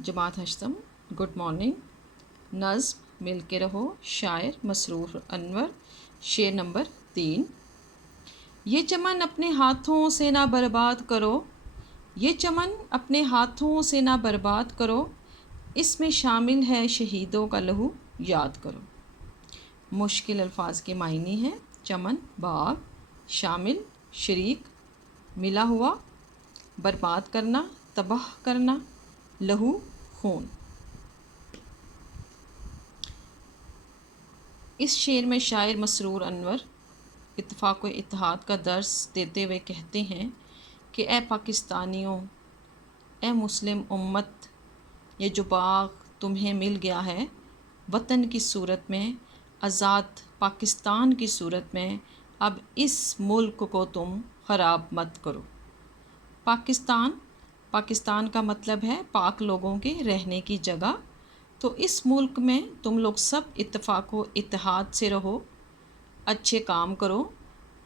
जमात हश्तम good morning. नज़्म मिल के रहो, शायर मसरूर अनवर। शेर नंबर 3। ये चमन अपने हाथों से ना बर्बाद करो, ये चमन अपने हाथों से ना बर्बाद करो, इसमें शामिल है शहीदों का लहू याद करो। मुश्किल अल्फाज के मायने हैं चमन बाग, शामिल शरीक, मिला हुआ, बर्बाद करना तबाह करना, लहू खून। इस शेर में शायर मसरूर अनवर इत्तेफाक व इत्तेहाद का दर्स देते हुए कहते हैं कि ए पाकिस्तानियों, ए मुस्लिम उम्मत, ये जो बाग तुम्हें मिल गया है वतन की सूरत में, आज़ाद पाकिस्तान की सूरत में, अब इस मुल्क को तुम ख़राब मत करो। पाकिस्तान का मतलब है पाक लोगों के रहने की जगह। तो इस मुल्क में तुम लोग सब इत्तेफाक व इत्तेहाद से रहो, अच्छे काम करो,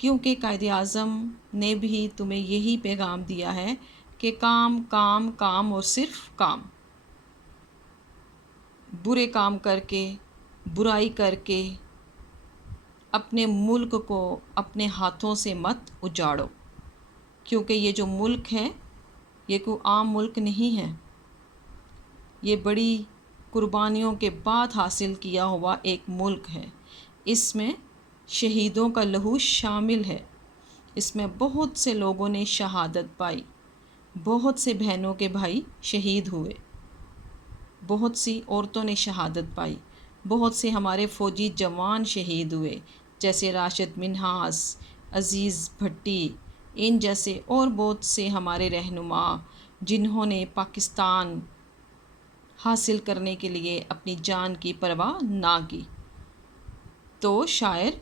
क्योंकि कायदे आज़म ने भी तुम्हें यही पैगाम दिया है कि काम काम काम और सिर्फ काम। बुरे काम करके, बुराई करके अपने मुल्क को अपने हाथों से मत उजाड़ो, क्योंकि ये जो मुल्क है ये कोई आम मुल्क नहीं है। ये बड़ी कुर्बानियों के बाद हासिल किया हुआ एक मुल्क है। इसमें शहीदों का लहू शामिल है। इसमें बहुत से लोगों ने शहादत पाई, बहुत से बहनों के भाई शहीद हुए, बहुत सी औरतों ने शहादत पाई, बहुत से हमारे फ़ौजी जवान शहीद हुए, जैसे राशिद मिन्हास, अज़ीज़ भट्टी, इन जैसे और बहुत से हमारे रहनुमा जिन्होंने पाकिस्तान हासिल करने के लिए अपनी जान की परवाह ना की। तो शायर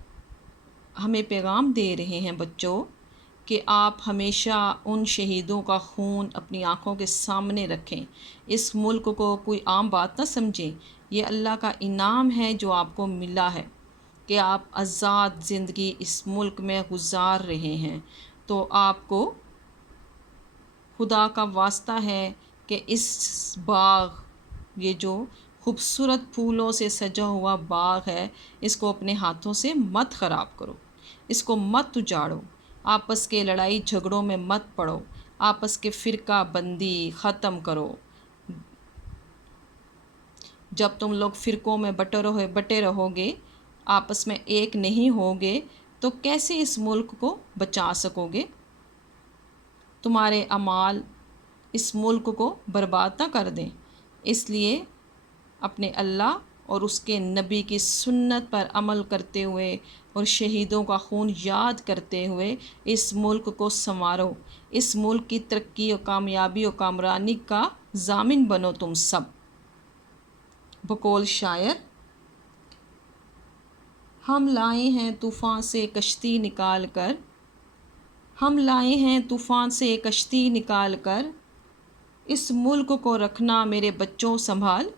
हमें पैगाम दे रहे हैं बच्चों कि आप हमेशा उन शहीदों का खून अपनी आँखों के सामने रखें। इस मुल्क को कोई आम बात ना समझें, ये अल्लाह का इनाम है जो आपको मिला है कि आप आज़ाद ज़िंदगी इस मुल्क में गुजार रहे हैं। तो आपको खुदा का वास्ता है कि इस बाग, ये जो खूबसूरत फूलों से सजा हुआ बाग है, इसको अपने हाथों से मत ख़राब करो, इसको मत उजाड़ो, आपस के लड़ाई झगड़ों में मत पड़ो, आपस के फ़िरका बंदी ख़त्म करो। जब तुम लोग फ़िरकों में बटे रहोगे, आपस में एक नहीं होगे, तो कैसे इस मुल्क को बचा सकोगे? तुम्हारे अमाल इस मुल्क को बर्बाद ना कर दें। इसलिए अपने अल्लाह और उसके नबी की सुन्नत पर अमल करते हुए और शहीदों का खून याद करते हुए इस मुल्क को संवारो। इस मुल्क की तरक्की और कामयाबी और कामरानी का ज़ामिन बनो तुम सब। बकौल शायर, हम लाए हैं तूफ़ान से कश्ती निकाल कर, हम लाए हैं तूफ़ान से कश्ती निकाल कर, इस मुल्क को रखना मेरे बच्चों संभाल